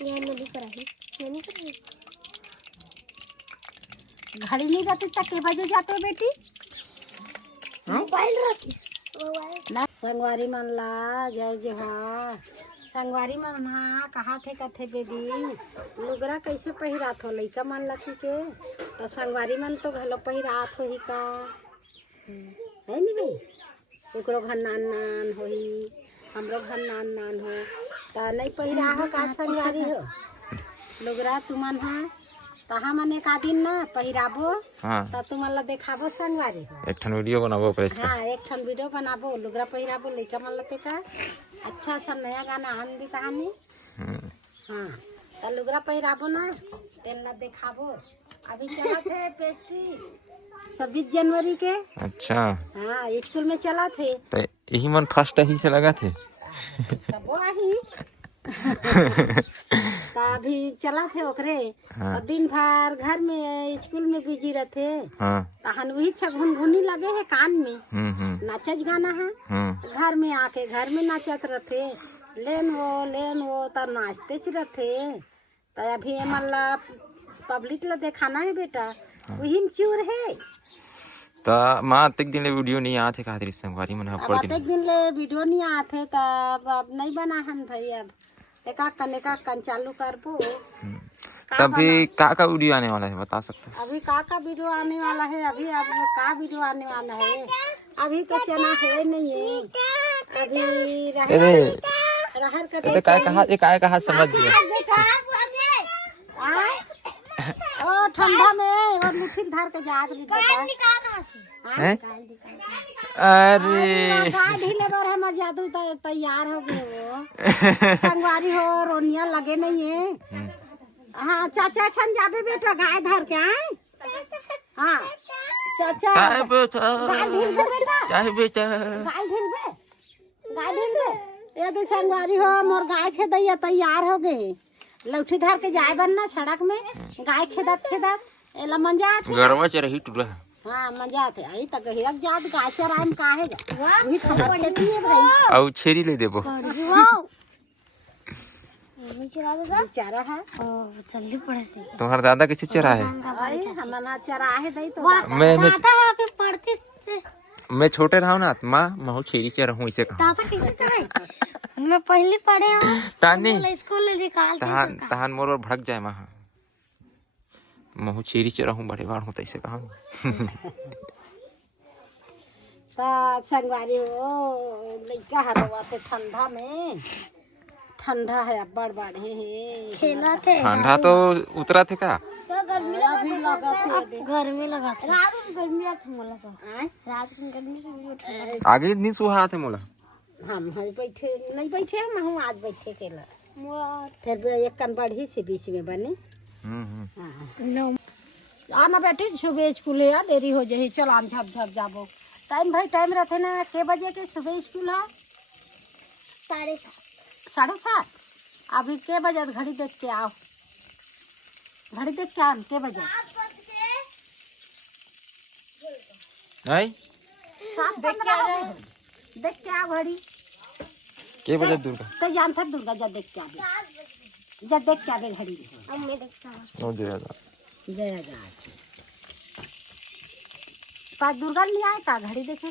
घड़ी नहीं रहती तक के बजे जाते हो बेटी? मोबाइल रखी संगवारी मन ला जय जोहार। संगवारी मन हा कहा थे कथे बेबी लुगरा कैसे पहिरात हो लइका मन लखी के तो संगवारी मन तो घलो पहिरात हो ही का है नी भाई ओकरो घर नान नान होही हमरो घर नान नान हो ता नहीं पहिरा हो का संगवारी हो लुगरा तुमन हा तहा मन एक आदिन ना पहिराबो हाँ ता तुमन ला देखाबो संगवारी हो एक ठन वीडियो बनाबो पेज का हाँ एक ठन वीडियो बनाबो लुगरा पहिराबो लइका मन ला तेका अच्छा सा नया गाना हिंदी कहानी हाँ ता लुगरा पहिराबो ना तेल ला देखाबो अभी चला थे पेस्ट्री 26 जनवरी के अच्छा हाँ स्कूल में चला थे तो यही मन फर्स्ट ही से लगा थे सबो आही ता अभी चला थे ओकरे हाँ। और दिन भर घर में स्कूल में बिजी रहते हाँ तहन वही घुनघुनी लगे है कान में नाचज गाना है घर में आके घर में नाचत रहते लेन वो तो नाचते रहते तो अभी मतलब पब्लिक ला दिखाना है बेटा वही में चूर है तो माँ तक दिन ले वीडियो नहीं आते खातिर संगवारी मन अब पर अतेक दिन ले वीडियो नहीं आते तो अब नहीं बना हम भाई अब एका कन चालू करबो तभी का वीडियो आने वाला है बता सकते हो? अभी का वीडियो आने वाला है अभी अब का वीडियो आने वाला है अभी तो चना है नहीं है अभी रहर कटे कहा समझ गया ओ ठंडा में और मुट्ठी धर के जात ली हैं? अरे गाय ढीले बार हमार जादू तैयार हो गए वो संगवारी हो रोनिया लगे नहीं है हाँ चाचा छन जाबे बेटा गाय धर के आए हाँ चाचा चाहे बेटा गाय ढील बे बेटा चाहे बेटा गाय ढील बे ये तो संगवारी हो मोर गाय खेदैया तैयार हो गए लौठी धर के जाए बनना सड़क में गाय खेदत एला मंजा गरवा चरही टूरा हाँ मजा आते आई तक हिरक जात गाय चराए में काहे जा वही खबर खेती है भाई और छेरी ले देबो बेचारा है जल्दी पढ़े से तुम्हारा दादा कैसे चरा है आई हमना चरा है दई तो मैं छोटे रहा ना माँ महू छेरी चरा हूँ इसे कहा दादा कैसे करे मैं पहले पढ़े हूँ तानी स्कूल निकालते तहान मोर भड़क जाए माँ महू छेरी चरा हूँ बड़े बार हूँ तैसे कहा संगवारी हो लइका हरवा थे ठंडा में ठंडा है अब बड़ बढ़े है खेला थे ठंडा तो उतरा थे का तो गर्मी लगा थे गर्मी लगा था रात में गर्मी लगा था मोला तो रात में गर्मी से भी उठा आगे नहीं सुहा थे मोला हम बैठे नहीं बैठे हम आज बैठे केला फिर एक कन बढ़ी से बीच में बने आना बेटी सुबह स्कूल है देरी हो जाए चल आन झप झप जाबो टाइम भाई टाइम रहते ना के बजे के सुबह स्कूल है 7:30 अभी के बजे घड़ी देख के आओ घड़ी देख के आन के बजे नहीं 7:15 देख के आओ घड़ी के बजे दुर्गा तो जानता दुर्गा जब देख के आवे जब देख के आवे घड़ी मैं देखता हूँ ओ देगा जय जा पास दुर्गा नहीं आए का घड़ी देखे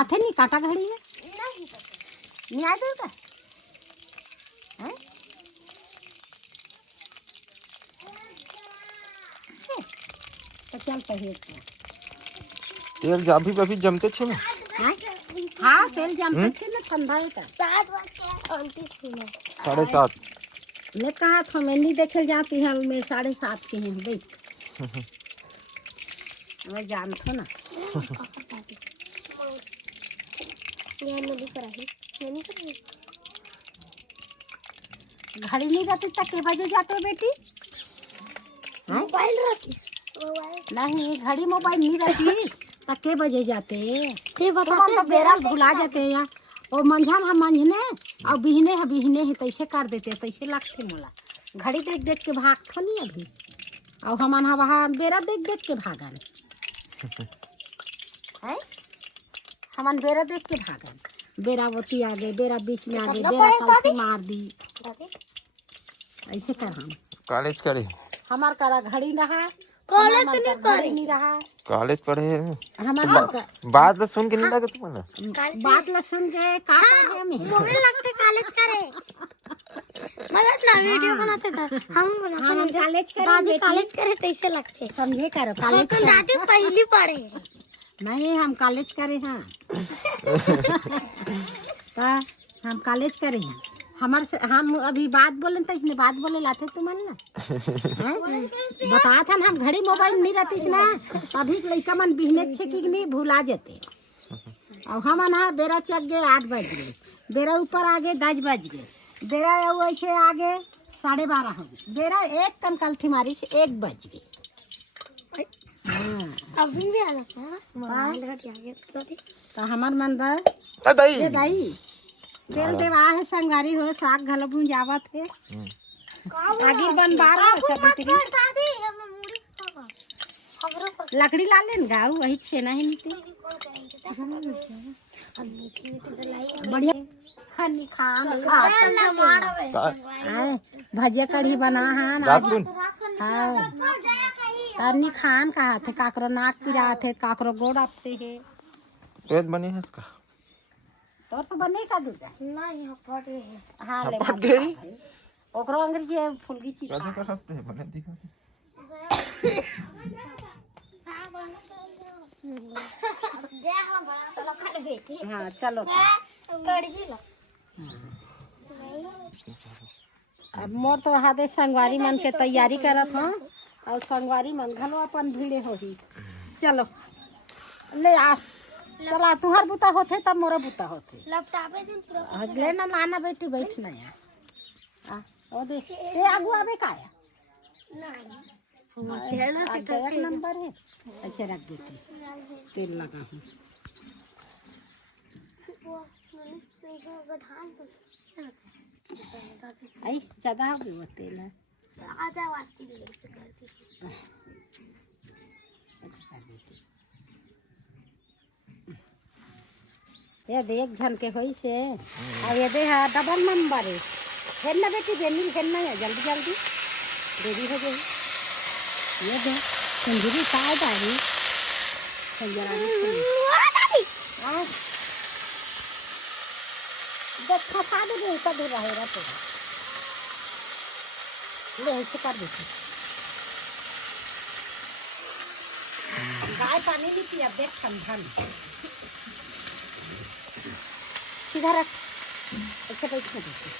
आते नहीं काटा घड़ी में नहीं आए दुर्गा हैं तो चल पहिए तेल जाभी बभी जमते छे में हाँ तेल जमते थे ना ठंडा है का 7:30 मैं कहा था मैं नहीं देखे जाती है मैं 7:30 की हैं देख मैं जानता ना घड़ी नहीं रहती तक के बजे जाते हो बेटी मोबाइल रखी नहीं घड़ी मोबाइल नहीं रहती तक के बजे जाते ये तो बेरा भुला जाते हैं और मंझन हम मंझने और बिहने है तैसे कर देते तैसे लगते मोला घड़ी देख देख के भागता नहीं अभी और हमन वहाँ बेरा देख देख के भागन है हमन बेरा देख के भागन बेरा वोती आ गए, बेरा बीच में आ गए, बेरा कल्टी मार दी। ऐसे कर हम कॉलेज करे, हमार करा घड़ी रहा, कॉलेज हमार नहीं घड़ी नहीं रहा, कॉलेज पढ़े हमार बात तो सुन के नहीं लगे तुम्हारा। बात ला सुन के का करे हमें मोबाइल लगते कॉलेज करे मतलब ना वीडियो बनाते था हम कॉलेज करे दादी कॉलेज करे तैसे लगते समझे करो कॉलेज तो दादी पहली पढ़े नहीं, हम कॉलेज करे हैं। हम कॉलेज करे हैं, हमारे से हम अभी बात बोले तो इसने बात बोले लाते तुम ना बता था ना, हम घड़ी मोबाइल नहीं रहती ना, अभी लड़का मन बिहने छे कि नहीं भूला जाते। और हम ना बेरा चक गए 8 बज गए, बेरा ऊपर आ गए 10 बज गए, बेरा ऐसे आगे 12:30 हो गए, बेरा एक कन कल थी मारी से 1 बज गए। अभी भी आलस है मोबाइल घट गया तो हमार मन बा दाई ए दाई तेल देवा है संगारी हो साग घलो भुंजावत है आगिर बन बार सब भीतरी दादी हमें मुड़ी खबर लकड़ी ला लेन गाऊ वही छेना ही नीति बढ़िया खनी खान भजिया कढ़ी बना है रात दिन हाँ तरनी खान कहा थे काकरो नाक पिरा थे काकरो गोड़ अपते है पेट बनी है इसका तोर से बने का दूध नहीं हपट है हाँ ले फट गई ओकरो अंग्रेजी फुलगी चीज कदे का हफ्ते बने दिखा हाँ चलो अब मोर तो हाथे संगवारी मन के तैयारी करत हूँ और संगवारी मन घलो अपन भीड़े होही चलो ले आ चला तुहर बुता होथे तब मोरा बुता होथे लपटापे दिन पूरा ले ना नाना बेटी बैठ ना आ ओ दे ए आगू आवे काया एक नंबर है अच्छा रख देती तेल लगा हूँ आई ज्यादा हो गई वो तेल है आधा वाटी ले से करके अच्छा बेटी ये देख झन के होई से अब ये दे हा डबल नंबर है खेलना बेटी बेनी खेलना है जल्दी जल्दी रेडी हो जाए ये दे संजीवी काय दाई संजरा आ देख फसा दे ऊपर दूर रहेगा तो ले ऐसे कर देती गाय पानी नहीं पिया देख ठंडा सीधा रख ऐसे बैठ देती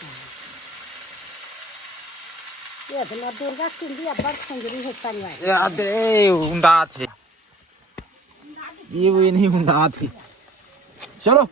ये तो दुर्गा सिंधी अब्बर संजरी है संगवारी याद ए उंडा थे ये वो नहीं उंडा थी चलो